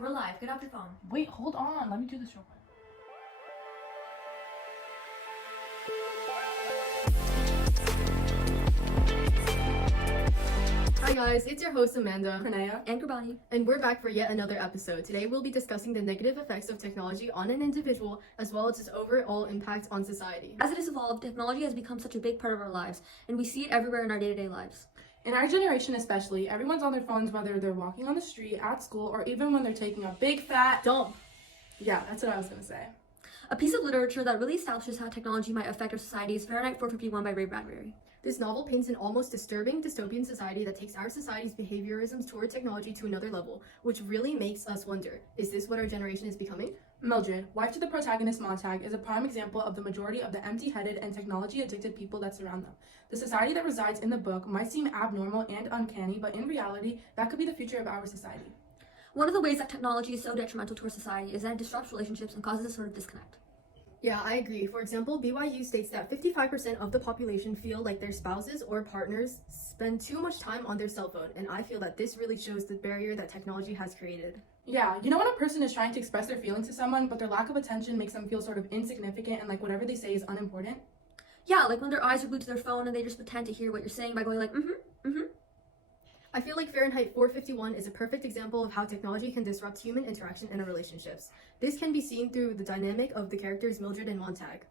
we're live. Get off your phone. Wait, hold on. Let me do this real quick. Hi guys, it's your host Amanda, Pranaya, and Krabani. and we're back for yet another episode. Today we'll be discussing the negative effects of technology on an individual as well as its overall impact on society. As it has evolved, technology has become such a big part of our lives, and we see it everywhere in our day-to-day lives. In our generation especially, everyone's on their phones whether they're walking on the street, at school, or even when they're taking a big fat dump. Yeah, that's what I was gonna say. A piece of literature that really establishes how technology might affect our society is Fahrenheit 451 by Ray Bradbury. This novel paints an almost disturbing dystopian society that takes our society's behaviorisms toward technology to another level, which really makes us wonder, is this what our generation is becoming? Mildred, wife to the protagonist Montag, is a prime example of the majority of the empty-headed and technology-addicted people that surround them. The society that resides in the book might seem abnormal and uncanny, but in reality, that could be the future of our society. One of the ways that technology is so detrimental to our society is that it disrupts relationships and causes a sort of disconnect. Yeah, I agree. For example, BYU states that 55% of the population feel like their spouses or partners spend too much time on their cell phone, and I feel that this really shows the barrier that technology has created. Yeah, you know when a person is trying to express their feelings to someone, but their lack of attention makes them feel sort of insignificant and like whatever they say is unimportant? Yeah, like when their eyes are glued to their phone and they just pretend to hear what you're saying by going like, I feel like Fahrenheit 451 is a perfect example of how technology can disrupt human interaction in our relationships. This can be seen through the dynamic of the characters Mildred and Montag.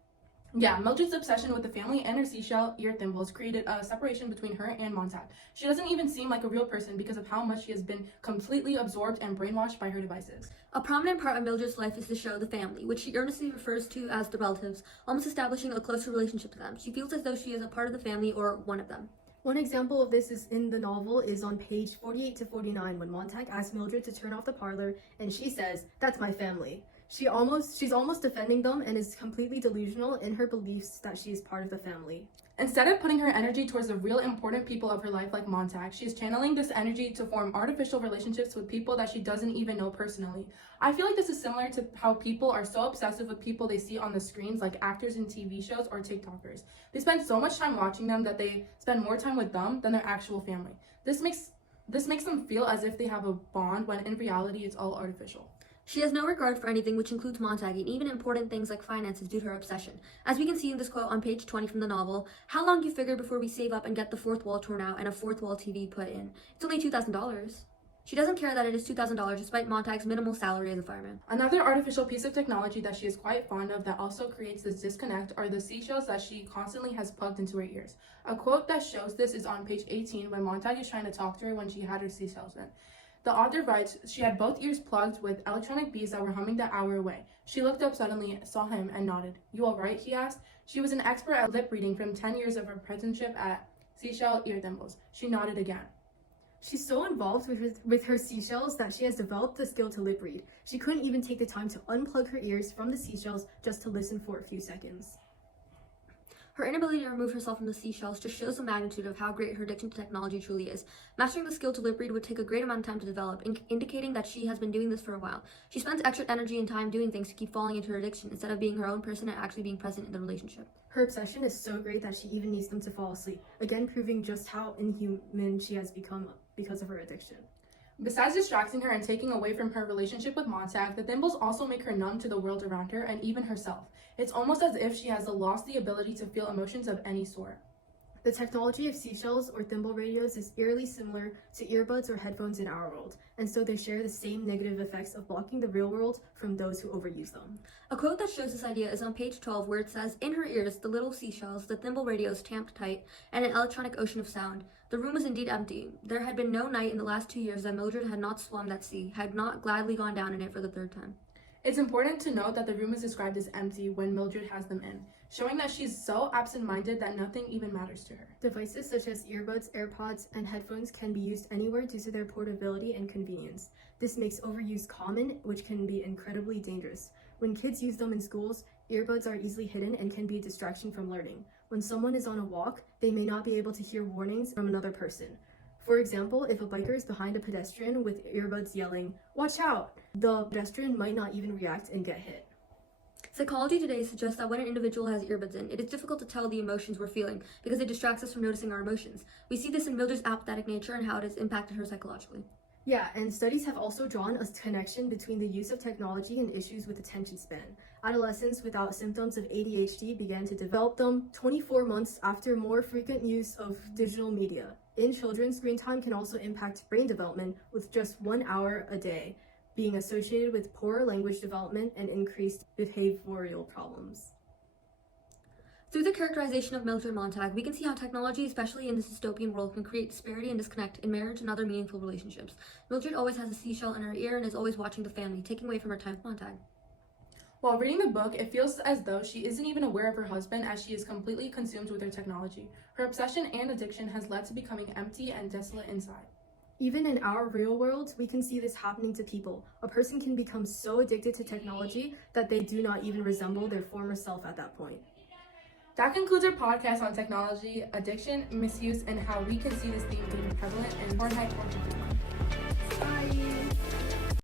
Yeah, Mildred's obsession with the family and her seashell ear thimbles created a separation between her and Montag. She doesn't even seem like a real person because of how much she has been completely absorbed and brainwashed by her devices. A prominent part of Mildred's life is to show the family, which she earnestly refers to as the relatives, almost establishing a closer relationship to them. She feels as though she is a part of the family or one of them. One example of this is in the novel is on page 48 to 49 when Montag asks Mildred to turn off the parlor and she says, "That's my family." She's almost defending them and is completely delusional in her beliefs that she is part of the family. Instead of putting her energy towards the real important people of her life like Montag, she is channeling this energy to form artificial relationships with people that she doesn't even know personally. I feel like this is similar to how people are so obsessive with people they see on the screens like actors in TV shows or TikTokers. They spend so much time watching them that they spend more time with them than their actual family. This makes them feel as if they have a bond when in reality it's all artificial. She has no regard for anything, which includes Montag, and even important things like finances due to her obsession. As we can see in this quote on page 20 from the novel, "How long you figure before we save up and get the fourth wall torn out and a fourth wall TV put in? It's only $2,000. She doesn't care that it is $2,000 despite Montag's minimal salary as a fireman. Another artificial piece of technology that she is quite fond of that also creates this disconnect are the seashells that she constantly has plugged into her ears. A quote that shows this is on page 18 when Montag is trying to talk to her when she had her seashells in. The author writes, "She had both ears plugged with electronic bees that were humming the hour away. She looked up suddenly, saw him, and nodded. 'You all right?' he asked. She was an expert at lip reading from 10 years of her apprenticeship at Seashell Ear Thimbles. She nodded again." She's so involved with her seashells that she has developed the skill to lip read. She couldn't even take the time to unplug her ears from the seashells just to listen for a few seconds. Her inability to remove herself from the seashells just shows the magnitude of how great her addiction to technology truly is. Mastering the skill to lip read would take a great amount of time to develop, indicating that she has been doing this for a while. She spends extra energy and time doing things to keep falling into her addiction instead of being her own person and actually being present in the relationship. Her obsession is so great that she even needs them to fall asleep, again proving just how inhuman she has become because of her addiction. Besides distracting her and taking away from her relationship with Montag, the thimbles also make her numb to the world around her and even herself. It's almost as if she has lost the ability to feel emotions of any sort. The technology of seashells or thimble radios is eerily similar to earbuds or headphones in our world, and so they share the same negative effects of blocking the real world from those who overuse them. A quote that shows this idea is on page 12 where it says, "In her ears, the little seashells, the thimble radios tamped tight, and an electronic ocean of sound. The room was indeed empty. There had been no night in the last 2 years that Mildred had not swum that sea, had not gladly gone down in it for the third time." It's important to note that the room is described as empty when Mildred has them in, showing that she's so absent-minded that nothing even matters to her. Devices such as earbuds, AirPods, and headphones can be used anywhere due to their portability and convenience. This makes overuse common, which can be incredibly dangerous. When kids use them in schools, earbuds are easily hidden and can be a distraction from learning. When someone is on a walk, they may not be able to hear warnings from another person. For example, if a biker is behind a pedestrian with earbuds yelling, "Watch out!" the pedestrian might not even react and get hit. Psychology today suggests that when an individual has earbuds in, it is difficult to tell the emotions we're feeling because it distracts us from noticing our emotions. We see this in Mildred's apathetic nature and how it has impacted her psychologically. Yeah, and studies have also drawn a connection between the use of technology and issues with attention span. Adolescents without symptoms of ADHD began to develop them 24 months after more frequent use of digital media. In children, screen time can also impact brain development, with just 1 hour a day being associated with poorer language development and increased behavioral problems. Through the characterization of Mildred Montag, we can see how technology, especially in this dystopian world, can create disparity and disconnect in marriage and other meaningful relationships. Mildred always has a seashell in her ear and is always watching the family, taking away from her time with Montag. While reading the book, it feels as though she isn't even aware of her husband, as she is completely consumed with her technology. Her obsession and addiction has led to becoming empty and desolate inside. Even in our real world, we can see this happening to people. A person can become so addicted to technology that they do not even resemble their former self at that point. That concludes our podcast on technology, addiction, misuse, and how we can see this theme being prevalent in Fahrenheit 451. Bye!